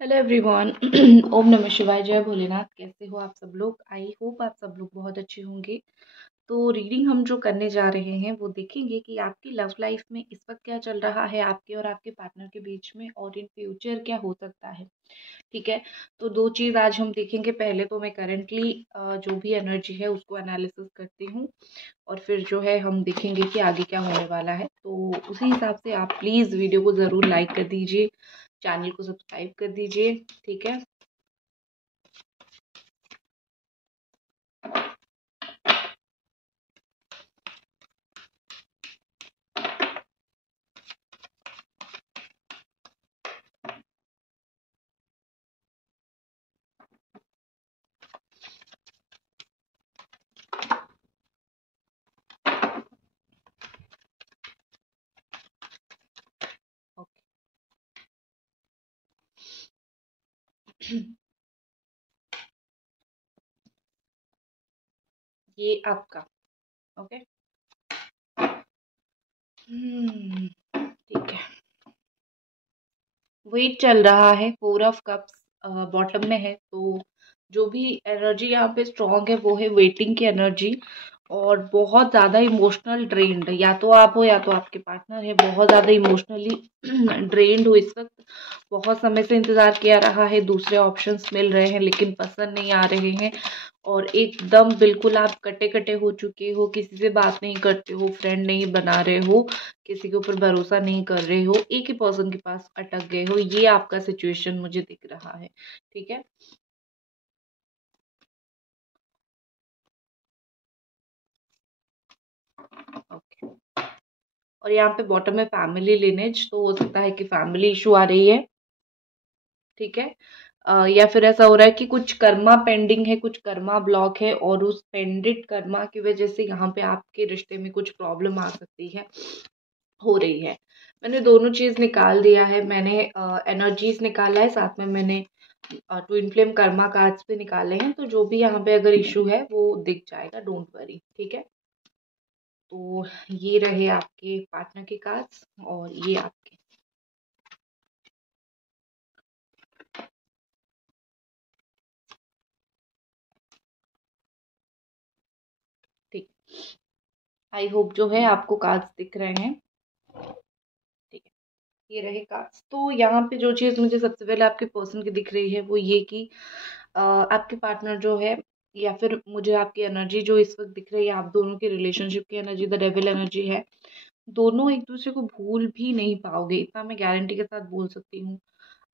Hello everyone. ओम नमः शिवाय, जय भोलेनाथ। कैसे हो आप सब लोग? आई होप आप सब लोग बहुत अच्छे होंगे। तो रीडिंग हम जो करने जा रहे हैं वो देखेंगे कि आपकी लव लाइफ में इस वक्त क्या चल रहा है आपके और आपके पार्टनर के बीच में, और इन फ्यूचर क्या हो सकता है। ठीक है। तो दो चीज़ आज हम देखेंगे। पहले तो मैं करंटली जो भी एनर्जी है उसको एनालिसिस करती हूँ, और फिर जो है हम देखेंगे कि आगे क्या होने वाला है। तो उसी हिसाब से आप प्लीज़ वीडियो को ज़रूर लाइक कर दीजिए, चैनल को सब्सक्राइब कर दीजिए। ठीक है। ओके। ये आपका। ओके। ठीक है। वेट चल रहा है, 4 ऑफ कप्स बॉटम में है। तो जो भी एनर्जी यहाँ पे स्ट्रॉन्ग है वो है वेटिंग की एनर्जी, और बहुत ज़्यादा इमोशनल ड्रेन्ड। या तो आप हो या तो आपके पार्टनर है बहुत ज़्यादा इमोशनली ड्रेन्ड हो इस वक्त। बहुत समय से इंतज़ार किया रहा है, दूसरे ऑप्शंस मिल रहे हैं लेकिन पसंद नहीं आ रहे हैं। और एकदम बिल्कुल आप कटे कटे हो चुके हो, किसी से बात नहीं करते हो, फ्रेंड नहीं बना रहे हो, किसी के ऊपर भरोसा नहीं कर रहे हो, एक ही पर्सन के पास अटक गए हो। ये आपका सिचुएशन मुझे दिख रहा है। ठीक है। ओके। और यहाँ पे बॉटम में फैमिली लिनेज, तो हो सकता है कि फैमिली इशू आ रही है। ठीक है। या फिर ऐसा हो रहा है कि कुछ कर्मा पेंडिंग है, कुछ कर्मा ब्लॉक है, और उस पेंडिड कर्मा की वजह से यहाँ पे आपके रिश्ते में कुछ प्रॉब्लम आ सकती है, हो रही है। मैंने दोनों चीज निकाल दिया है। मैंने एनर्जीज निकाला है, साथ में मैंने ट्विन फ्लेम कर्मा कार्ड्स भी निकाले हैं। तो जो भी यहाँ पे अगर इशू है वो दिख जाएगा, डोंट वरी। ठीक है। तो ये रहे आपके पार्टनर के कार्ड्स, और ये आपके। ठीक। आई होप जो है आपको कार्ड्स दिख रहे हैं। ठीक है। ये रहे कार्ड्स। तो यहाँ पे जो चीज़ मुझे सबसे पहले आपके पर्सन की दिख रही है वो ये कि आपके पार्टनर जो है, या फिर मुझे आपकी एनर्जी जो इस वक्त दिख रही है, आप दोनों की रिलेशनशिप की एनर्जी द डेविल एनर्जी है। दोनों एक दूसरे को भूल भी नहीं पाओगे, इतना मैं गारंटी के साथ बोल सकती हूँ।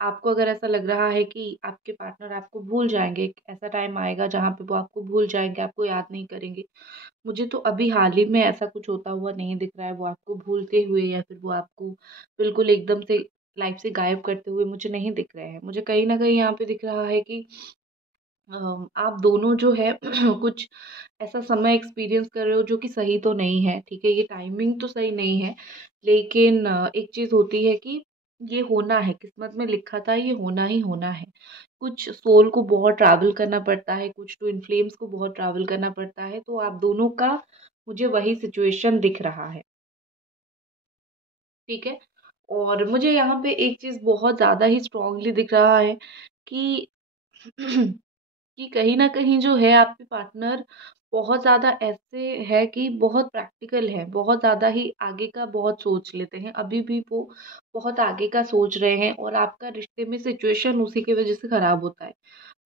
आपको अगर ऐसा लग रहा है कि आपके पार्टनर आपको भूल जाएंगे, एक ऐसा टाइम आएगा जहाँ पे वो आपको भूल जाएंगे, आपको याद नहीं करेंगे। मुझे तो अभी हाल ही में ऐसा कुछ होता हुआ नहीं दिख रहा है, वो आपको भूलते हुए या फिर वो आपको बिल्कुल एकदम से लाइफ से गायब करते हुए मुझे नहीं दिख रहे हैं। मुझे कहीं ना कहीं यहाँ पे दिख रहा है कि आप दोनों जो है कुछ ऐसा समय एक्सपीरियंस कर रहे हो जो कि सही तो नहीं है। ठीक है, ये टाइमिंग तो सही नहीं है, लेकिन एक चीज होती है कि ये होना है, किस्मत में लिखा था, ये होना ही होना है। कुछ सोल को बहुत ट्रैवल करना पड़ता है, कुछ ट्विन फ्लेम्स को बहुत ट्रैवल करना पड़ता है। तो आप दोनों का मुझे वही सिचुएशन दिख रहा है। ठीक है। और मुझे यहाँ पे एक चीज बहुत ज्यादा ही स्ट्रांगली दिख रहा है कि कि कहीं न कहीं जो है आपके पार्टनर बहुत ज़्यादा ऐसे है कि बहुत प्रैक्टिकल है, बहुत ज़्यादा ही आगे का बहुत सोच लेते हैं। अभी भी वो बहुत आगे का सोच रहे हैं, और आपका रिश्ते में सिचुएशन उसी की वज़ह से ख़राब होता है।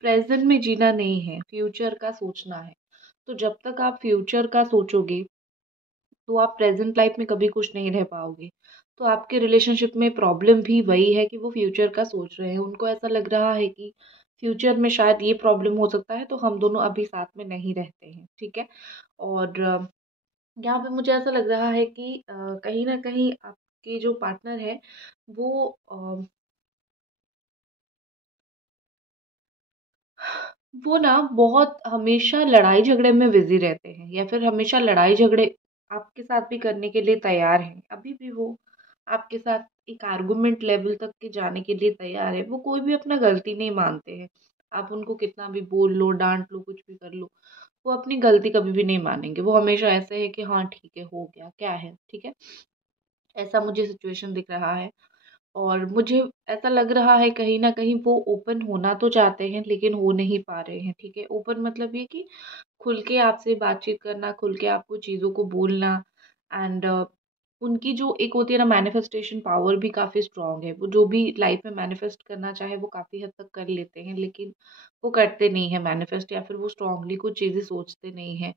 प्रेज़ेंट में जीना नहीं है, फ्यूचर का सोचना है। तो जब तक आप फ्यूचर का सोचोगे, तो आप प्रेज़ेंट लाइफ़ में कभी खुश नहीं रह पाओगे। तो आपके रिलेशनशिप में प्रॉब्लम भी वही है कि वो फ्यूचर का सोच रहे हैं। उनको ऐसा लग रहा है कि फ्यूचर में शायद ये प्रॉब्लम हो सकता है, तो हम दोनों अभी साथ में नहीं रहते हैं। ठीक है। और यहाँ पे मुझे ऐसा लग रहा है कि कहीं न कहीं आपके जो पार्टनर है वो वो ना बहुत हमेशा लड़ाई झगड़े में बिज़ी रहते हैं, या फिर हमेशा लड़ाई झगड़े आपके साथ भी करने के लिए तैयार हैं। अभी भी वो आपके साथ एक आर्गुमेंट लेवल तक के जाने के लिए तैयार है। वो कोई भी अपना गलती नहीं मानते हैं। आप उनको कितना भी बोल लो, डाँट लो, कुछ भी कर लो, वो अपनी गलती कभी भी नहीं मानेंगे। वो हमेशा ऐसे है कि हाँ ठीक है, हो गया, क्या है, ठीक है? ऐसा मुझे सिचुएशन दिख रहा है। और मुझे ऐसा लग रहा है कहीं न कहीं वो ओपन होना तो चाहते हैं लेकिन हो नहीं पा रहे हैं, ठीक है? ओपन मतलब ये कि खुल के आपसे बातचीत करना, खुल के आपको चीज़ों को बोलना एंड उनकी जो एक होती है ना मैनिफेस्टेशन पावर भी काफ़ी स्ट्रॉन्ग है। वो जो भी लाइफ़ में मैनिफेस्ट करना चाहे वो काफ़ी हद तक कर लेते हैं, लेकिन वो करते नहीं हैं मैनिफेस्ट या फिर वो स्ट्रॉन्गली कुछ चीज़ें सोचते नहीं हैं।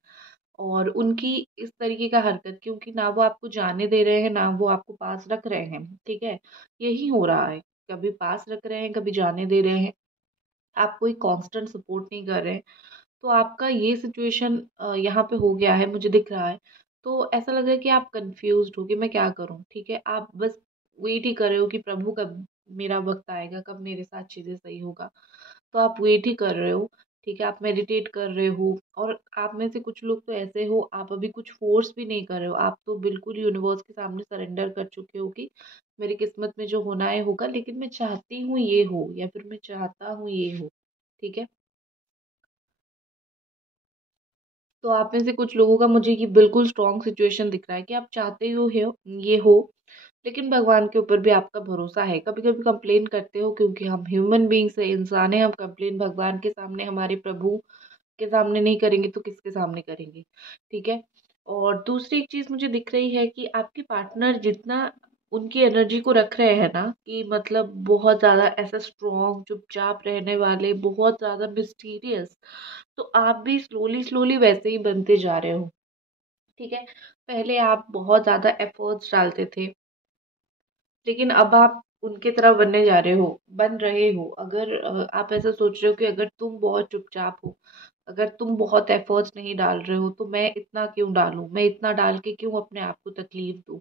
और उनकी इस तरीके का हरकत क्योंकि ना वो आपको जाने दे रहे हैं, ना वो आपको पास रख रहे हैं, ठीक है? यही हो रहा है, कभी पास रख रहे हैं, कभी जाने दे रहे हैं, आप कोई कांस्टेंट सपोर्ट नहीं कर रहे हैं। तो आपका ये सिचुएशन यहाँ पे हो गया है, मुझे दिख रहा है। तो ऐसा लग रहा है कि आप कन्फ्यूज़्ड हो कि मैं क्या करूँ, ठीक है? आप बस वेट ही कर रहे हो कि प्रभु कब मेरा वक़्त आएगा, कब मेरे साथ चीज़ें सही होगा। तो आप वेट ही कर रहे हो, ठीक है? आप मेडिटेट कर रहे हो और आप में से कुछ लोग तो ऐसे हो, आप अभी कुछ फ़ोर्स भी नहीं कर रहे हो। आप तो बिल्कुल यूनिवर्स के सामने सरेंडर कर चुके हो कि मेरी किस्मत में जो होना है होगा, लेकिन मैं चाहती हूँ ये हो या फिर मैं चाहता हूँ ये हो, ठीक है? तो आप में से कुछ लोगों का मुझे ये बिल्कुल स्ट्रॉन्ग सिचुएशन दिख रहा है कि आप चाहते हो ये हो, लेकिन भगवान के ऊपर भी आपका भरोसा है। कभी-कभी कंप्लेन करते हो क्योंकि हम ह्यूमन बीइंग्स हैं, इंसान हैं, हम कंप्लेन भगवान के सामने, हमारे प्रभु के सामने नहीं करेंगे तो किसके सामने करेंगे, ठीक है? और दूसरी एक चीज़ मुझे दिख रही है कि आपके पार्टनर जितना उनकी एनर्जी को रख रहे हैं ना कि मतलब बहुत ज़्यादा ऐसा स्ट्रॉन्ग, चुपचाप रहने वाले, बहुत ज़्यादा मिस्टीरियस, तो आप भी स्लोली-स्लोली वैसे ही बनते जा रहे हो, ठीक है? पहले आप बहुत ज़्यादा एफर्ट्स डालते थे लेकिन अब आप उनकी तरह बन रहे हो। अगर आप ऐसा सोच रहे हो कि अगर तुम बहुत चुपचाप हो, अगर तुम बहुत एफर्ट्स नहीं डाल रहे हो, तो मैं इतना क्यों डालूँ? मैं इतना डाल के क्यों अपने आप को तकलीफ़ दूँ?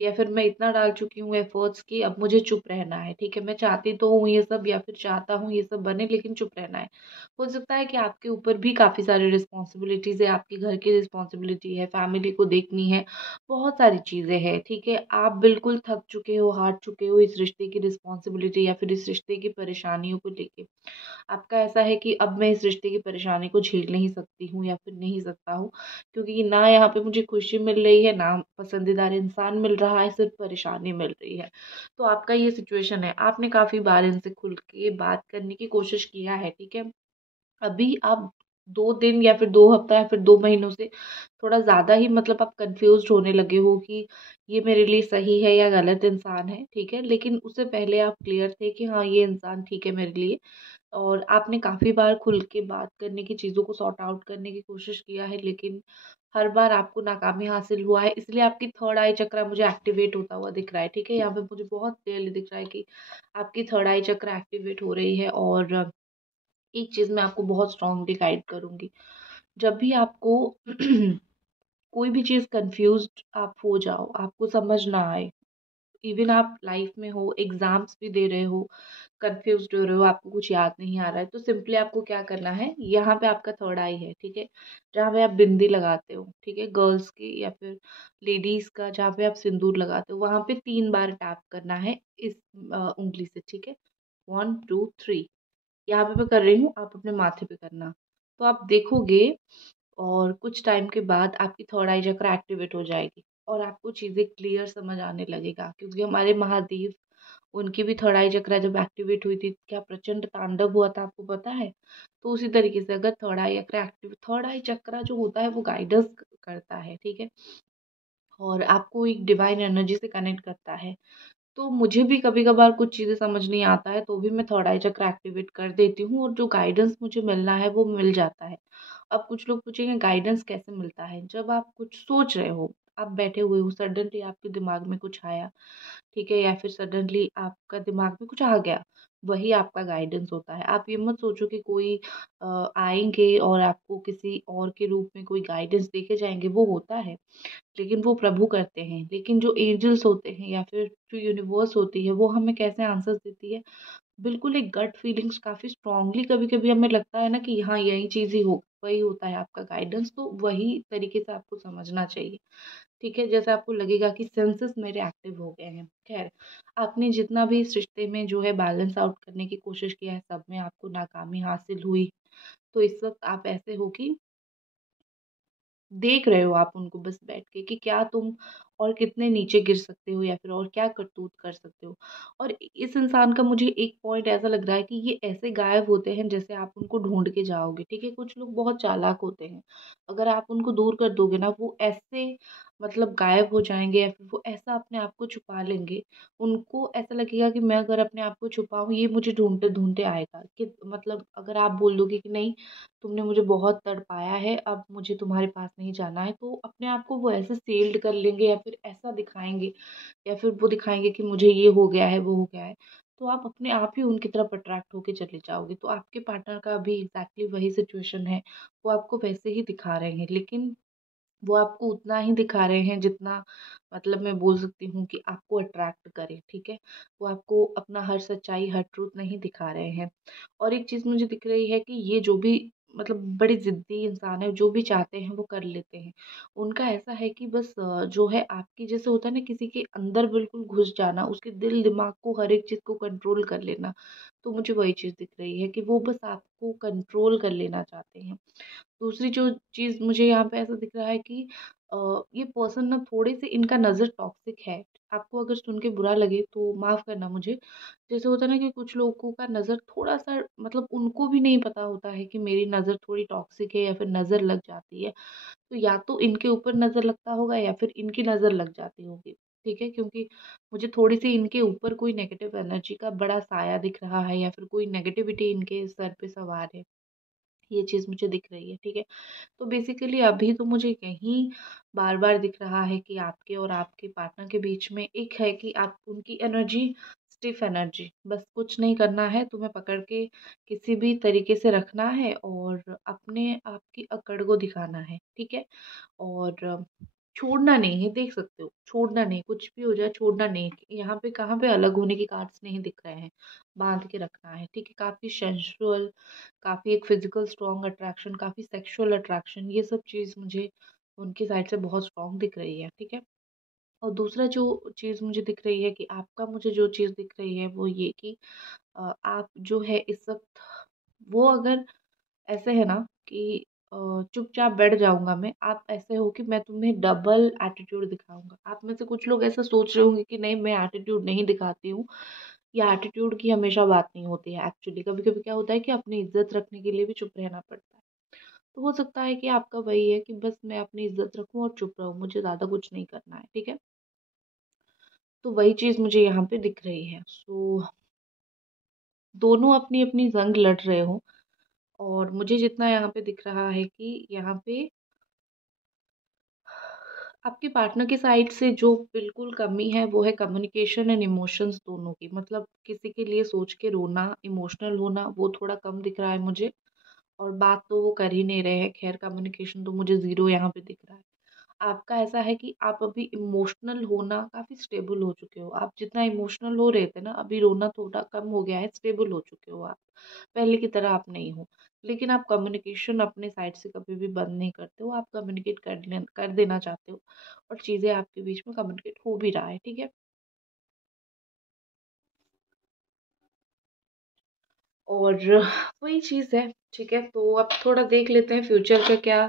या फिर मैं इतना डाल चुकी हूँ एफर्ट्स कि अब मुझे चुप रहना है, ठीक है? मैं चाहती तो हूँ ये सब या फिर चाहता हूँ ये सब बने लेकिन चुप रहना है। हो सकता है कि आपके ऊपर भी काफ़ी सारी रिस्पॉन्सिबिलिटीज़ है, आपके घर की रिस्पॉन्सिबिलिटी है, फैमिली को देखनी है, बहुत सारी चीज़ें हैं, ठीक है? आप बिल्कुल थक चुके हो, हार चुके हो इस रिश्ते की रिस्पॉन्सिबिलिटी या फिर इस रिश्ते की परेशानियों को लेके। आपका ऐसा है कि अब मैं इस रिश्ते की परेशानी को झेल नहीं सकती हूँ या फिर नहीं सकता हूँ, क्योंकि ना यहाँ पे मुझे खुशी मिल रही है, ना पसंदीदा इंसान मिल रहा है, सिर्फ़ परेशानी मिल रही है। तो आपका ये सिचुएशन है। आपने काफ़ी बार इनसे खुल के बात करने की कोशिश किया है, ठीक है? अभी आप 2 दिन या फिर 2 हफ्ता या फिर 2 महीनों से थोड़ा ज़्यादा ही मतलब आप कन्फ्यूज़्ड होने लगे हो कि ये मेरे लिए सही है या गलत इंसान है, ठीक है? लेकिन उससे पहले आप क्लियर थे कि हाँ, ये इंसान ठीक है मेरे लिए और आपने काफ़ी बार खुल के बात करने की, चीज़ों को सॉर्ट आउट करने की कोशिश किया है, लेकिन हर बार आपको नाकामी हासिल हुआ है, इसलिए आपकी थर्ड आई चक्र मुझे एक्टिवेट होता हुआ दिख रहा है, ठीक है? यहाँ पे मुझे बहुत क्लियरली दिख रहा है कि आपकी थर्ड आई चक्र एक्टिवेट हो रही है और एक चीज़ मैं आपको बहुत स्ट्रांगली गाइड करूँगी। जब भी आपको कोई भी चीज़ कन्फ्यूज़्ड आप हो जाओ, आपको समझ ना आए, इवन आप लाइफ में हो, एग्ज़ाम्स भी दे रहे हो, कन्फ्यूज़्ड हो रहे हो, आपको कुछ याद नहीं आ रहा है, तो सिंपली आपको क्या करना है, यहाँ पे आपका थर्ड आई है, ठीक है? जहाँ पे आप बिंदी लगाते हो, ठीक है? गर्ल्स की या फिर लेडीज़ का जहाँ पे आप सिंदूर लगाते हो, वहाँ पे 3 बार टैप करना है इस उँगली से, ठीक है? 1, 2, 3 यहाँ पे मैं कर रही हूँ, आप अपने माथे पे करना। तो आप देखोगे और कुछ टाइम के बाद आपकी थर्ड आई चक्र एक्टिवेट हो जाएगी और आपको चीज़ें क्लियर समझ आने लगेगा क्योंकि हमारे महादेव उनकी भी थर्ड आई चक्र जब एक्टिवेट हुई थी, क्या प्रचंड तांडव हुआ था आपको पता है? तो उसी तरीके से अगर थर्ड आई चक्र जो होता है वो गाइडेंस करता है, ठीक है? और आपको एक डिवाइन एनर्जी से कनेक्ट करता है। तो मुझे भी कभी-कभार कुछ चीज़ें समझ नहीं आता है, तो भी मैं थर्ड आई चक्र एक्टिवेट कर देती हूँ और जो गाइडेंस मुझे मिलना है, वो मिल जाता है। अब कुछ लोग पूछेंगे गाइडेंस कैसे मिलता है? जब आप कुछ सोच रहे हो, आप बैठे हुए हो, सडनली आपके दिमाग में कुछ आया, ठीक है? या फिर सडनली आपका दिमाग में कुछ आ गया, वही आपका गाइडेंस होता है। आप ये मत सोचो कि कोई आएँगे और आपको किसी और के रूप में कोई गाइडेंस देके जाएँगे, वो होता है। लेकिन वो प्रभु करते हैं। लेकिन जो एंजल्स होते हैं या फिर जो यूनिवर्स होती है वो हमें कैसे आंसर्स देती है? बिल्कुल एक गट फीलिंग्स काफ़ी स्ट्रॉन्गली कभी-कभी हमें लगता है ना कि हाँ, यही चीज़ ही हो वही होता है आपका गाइडेंस तो वही तरीके से आपको समझना चाहिए। ठीक है? जैसे आपको लगेगा कि सेंसेस मेरे एक्टिव हो गए हैं। ख़ैर, आपने जितना भी इस रिश्ते में जो है बैलेंस आउट करने की कोशिश किया है, सब में आपको नाकामी हासिल हुई। तो इस वक़्त आप ऐसे हो कि देख रहे हो आप उनको बस बैठ के कि क्या तुम और कितने नीचे गिर सकते हो या फिर और क्या करतूत कर सकते हो। और इस इंसान का मुझे एक पॉइंट ऐसा लग रहा है कि ये ऐसे गायब होते हैं जैसे आप उनको ढूंढ के जाओगे, ठीक है। कुछ लोग बहुत चालाक होते हैं, अगर आप उनको दूर कर दोगे ना, वो ऐसे मतलब गायब हो जाएंगे या फिर वो ऐसा अपने आप को छुपा लेंगे। उनको ऐसा लगेगा कि मैं अगर अपने आप को छुपाऊं, ये मुझे ढूंढते ढूंढते आएगा। कि मतलब अगर आप बोल दोगे कि नहीं, तुमने मुझे बहुत तड़पाया है, अब मुझे तुम्हारे पास नहीं जाना है, तो अपने आप को वो ऐसे सेल्ड कर लेंगे या फिर ऐसा दिखाएंगे, या फिर वो दिखाएंगे कि मुझे ये हो गया है, वो हो गया है। तो आप अपने आप ही उनकी तरफ अट्रैक्ट होके चले जाओगे। तो आपके पार्टनर का भी एग्जैक्टली वही सिचुएशन है, वो आपको वैसे ही दिखा रहे हैं, लेकिन वो आपको उतना ही दिखा रहे हैं जितना मतलब मैं बोल सकती हूँ कि आपको अट्रैक्ट करे, ठीक है। वो आपको अपना हर सच्चाई, हर ट्रूथ नहीं दिखा रहे हैं। और एक चीज़ मुझे दिख रही है कि ये जो भी मतलब बड़े ज़िद्दी इंसान है, जो भी चाहते हैं वो कर लेते हैं। उनका ऐसा है कि बस जो है आपकी जैसे होता है ना, किसी के अंदर बिल्कुल घुस जाना, उसके दिल दिमाग को हर एक चीज़ को कंट्रोल कर लेना। तो मुझे वही चीज़ दिख रही है कि वो बस आपको कंट्रोल कर लेना चाहते हैं। दूसरी जो चीज़ मुझे यहाँ पे ऐसा दिख रहा है कि ये पर्सन ना थोड़े से इनका नज़र टॉक्सिक है। आपको अगर सुन के बुरा लगे तो माफ़ करना मुझे। जैसे होता है ना कि कुछ लोगों का नज़र थोड़ा-सा मतलब उनको भी नहीं पता होता है कि मेरी नज़र थोड़ी टॉक्सिक है या फिर नज़र लग जाती है। तो या तो इनके ऊपर नज़र लगता होगा या फिर इनकी नज़र लग जाती होगी, ठीक है? क्योंकि मुझे थोड़ी-सी इनके ऊपर कोई नेगेटिव एनर्जी का बड़ा साया दिख रहा है या फिर कोई नेगेटिविटी इनके सर पे सवार है। ये चीज़ मुझे दिख रही है, ठीक है? तो बेसिकली अभी तो मुझे यही बार-बार दिख रहा है कि आपके और आपके पार्टनर के बीच में एक है कि आप उनकी एनर्जी स्टिफ एनर्जी, बस कुछ नहीं करना है, तुम्हें पकड़ के किसी भी तरीके से रखना है और अपने आप की अकड़ को दिखाना है, ठीक है? और छोड़ना नहीं है, देख सकते हो, छोड़ना नहीं, कुछ भी हो जाए छोड़ना नहीं। यहाँ पे कहाँ पे अलग होने के कार्ड्स नहीं दिख रहे हैं, बांध के रखना है, ठीक है? काफ़ी सेंसुअल, काफ़ी एक फिजिकल स्ट्रॉन्ग अट्रैक्शन, काफ़ी सेक्सुअल अट्रैक्शन, ये सब चीज़ मुझे उनकी साइड से बहुत स्ट्रॉन्ग दिख रही है, ठीक है। और दूसरा जो चीज़ मुझे दिख रही है कि आपका मुझे जो चीज़ दिख रही है वो ये कि आप जो है इस वक्त वो अगर ऐसे है ना कि चुपचाप बैठ जाऊंगा मैं, आप ऐसे हो कि मैं तुम्हें डबल एटीट्यूड दिखाऊंगा। आप में से कुछ लोग ऐसा सोच रहे होंगे कि नहीं, मैं एटीट्यूड नहीं दिखाती हूँ, या एटीट्यूड की हमेशा बात नहीं होती है। एक्चुअली कभी कभी क्या होता है कि अपनी इज्जत रखने के लिए भी चुप रहना पड़ता है। तो हो सकता है कि आपका वही है कि बस मैं अपनी इज्जत रखूं और चुप रहूं, मुझे ज़्यादा कुछ नहीं करना है, ठीक है। तो वही चीज़ मुझे यहाँ पे दिख रही है। सो दोनों अपनी अपनी जंग लड़ रहे हो, और मुझे जितना यहाँ पे दिख रहा है कि यहाँ पे आपके पार्टनर की साइड से जो बिल्कुल कमी है वो है कम्युनिकेशन एंड इमोशंस दोनों की। मतलब किसी के लिए सोच के रोना, इमोशनल होना, वो थोड़ा कम दिख रहा है मुझे। और बात तो वो कर ही नहीं रहे हैं, खैर कम्युनिकेशन तो मुझे ज़ीरो यहाँ पे दिख रहा है। आपका ऐसा है कि आप अभी इमोशनल होना काफ़ी स्टेबल हो चुके हो। आप जितना इमोशनल हो रहे थे ना, अभी रोना थोड़ा कम हो गया है, स्टेबल हो चुके हो आप। पहले की तरह आप नहीं हो। लेकिन आप कम्युनिकेशन अपने साइड से कभी भी बंद नहीं करते हो, आप कम्युनिकेट कर देना चाहते हो, और चीज़ें आपके बीच में कम्युनिकेट हो भी रहा है, ठीक है। और वही चीज़ है, ठीक है। तो अब थोड़ा देख लेते हैं फ्यूचर का क्या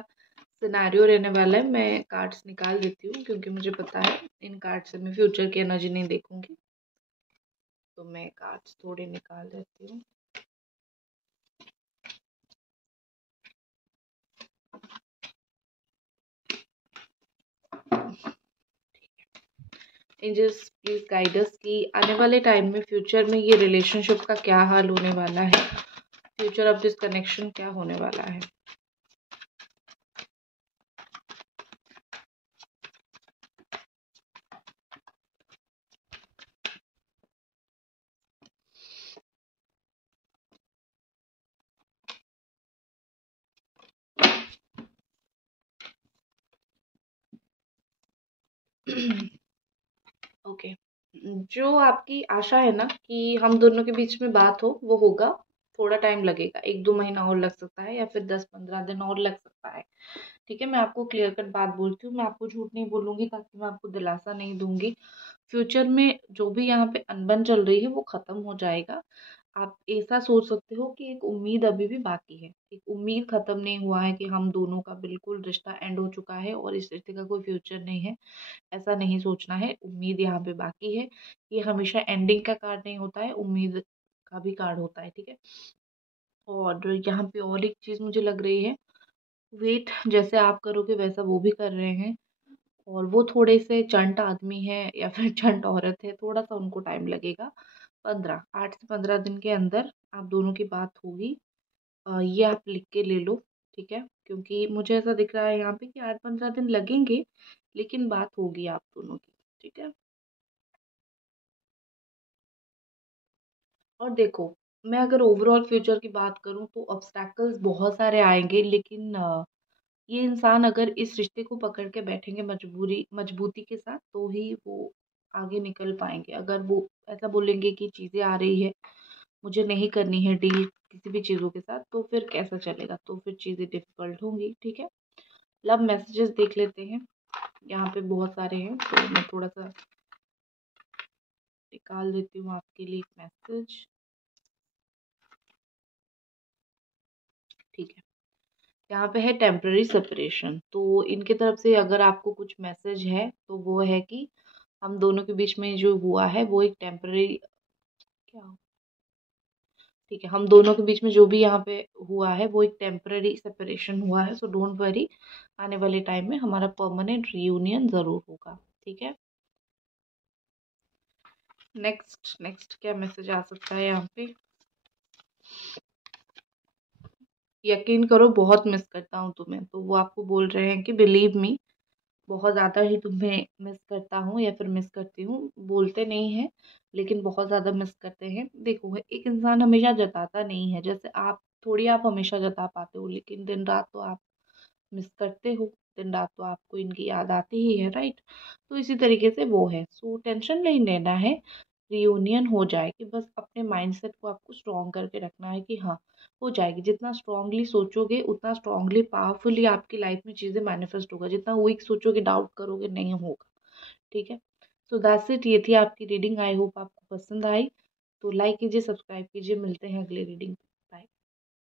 सिनेरियो रहने वाला है। मैं कार्ड्स निकाल देती हूँ क्योंकि मुझे पता है इन कार्ड से मैं फ्यूचर की एनर्जी नहीं देखूंगी। तो मैं कार्ड्स थोड़े निकाल देती हूँ। एंजल्स प्लीज गाइड अस कि आने वाले टाइम में फ्यूचर में ये रिलेशनशिप का क्या हाल होने वाला है, फ्यूचर ऑफ दिस कनेक्शन क्या होने वाला है। ओके, जो आपकी आशा है ना कि हम दोनों के बीच में बात हो, वो होगा। थोड़ा टाइम लगेगा, 1-2 महीना और लग सकता है या फिर 10-15 दिन और लग सकता है, ठीक है। मैं आपको क्लियर कट बात बोलती हूँ, मैं आपको झूठ नहीं बोलूंगी ताकि मैं आपको दिलासा नहीं दूंगी। फ्यूचर में जो भी यहाँ पे अनबन चल रही है वो खत्म हो जाएगा। आप ऐसा सोच सकते हो कि एक उम्मीद अभी भी बाकी है, एक उम्मीद ख़त्म नहीं हुआ है कि हम दोनों का बिल्कुल रिश्ता एंड हो चुका है और इस रिश्ते का कोई फ्यूचर नहीं है। ऐसा नहीं सोचना है, उम्मीद यहाँ पे बाकी है। ये हमेशा एंडिंग का कार्ड नहीं होता है, उम्मीद का भी कार्ड होता है, ठीक है? और यहाँ पे और एक चीज़ मुझे लग रही है, वेट जैसे आप करोगे वैसा वो भी कर रहे हैं और वो थोड़े से चंट आदमी है या फिर चंट औरत है, थोड़ा-सा उनको टाइम लगेगा। 8 से 15 दिन के अंदर आप दोनों की बात होगी। ये आप लिख के ले लो, ठीक है? क्योंकि मुझे ऐसा दिख रहा है यहाँ पे कि 8-15 दिन लगेंगे, लेकिन बात होगी आप दोनों की, ठीक है? और देखो, मैं अगर ओवरऑल फ्यूचर की बात करूँ तो ऑब्स्टैकल्स बहुत सारे आएँगे, लेकिन ये इंसान अगर इस रिश्ते को पकड़ के बैठेंगे मजबूती के साथ तो ही वो आगे निकल पाएँगे। अगर वो ऐसा बोलेंगे कि चीज़ें आ रही है, मुझे नहीं करनी है डील किसी भी चीज़ों के साथ, तो फिर कैसा चलेगा? तो फिर चीज़ें डिफ़िकल्ट होंगी, ठीक है? लव मैसेजेस देख लेते हैं, यहाँ पे बहुत सारे हैं, तो मैं थोड़ा-सा निकाल देती हूँ आपके लिए एक मैसेज, ठीक है? यहाँ पे है टेम्पररी सेपरेशन, तो इनकी तरफ से अगर आपको कुछ मैसेज है, तो वो है कि हम दोनों के बीच में जो हुआ है वो एक टेम्पररी क्या ठीक है, हम दोनों के बीच में जो भी यहाँ पे हुआ है वो एक टेम्पररी सेपरेशन हुआ है, सो डोंट वरी, आने वाले टाइम में हमारा परमानेंट रियूनियन ज़रूर होगा, ठीक है? नेक्स्ट नेक्स्ट क्या मैसेज आ सकता है यहाँ पे? यकीन करो बहुत मिस करता हूँ तुम्हें, तो वो आपको बोल रहे हैं कि बिलीव मी, बहुत ज़्यादा ही तुम्हें मिस करता हूँ या फिर मिस करती हूँ, बोलते नहीं हैं, लेकिन बहुत ज़्यादा मिस करते हैं। देखो, एक इंसान हमेशा जताता नहीं है, जैसे आप हमेशा जता पाते हो, लेकिन दिन-रात तो आप मिस करते हो, दिन-रात तो आपको इनकी याद आती ही है, राइट? तो इसी तरीके से वो है, सो टेंशन नहीं लेना है, रियूनियन हो जाएगी, बस अपने माइंडसेट को आपको स्ट्रॉन्ग करके रखना है कि हाँ, हो जाएगी। जितना स्ट्रॉन्गली सोचोगे, उतना स्ट्रॉन्गली पावरफुली आपकी लाइफ में चीज़ें मैनिफेस्ट होगा, जितना वीक सोचोगे, डाउट करोगे, नहीं होगा, ठीक है? सो दैट्स इट, ये थी आपकी रीडिंग, आई होप आपको पसंद आई। तो लाइक कीजिए, सब्सक्राइब कीजिए, मिलते हैं अगले रीडिंग।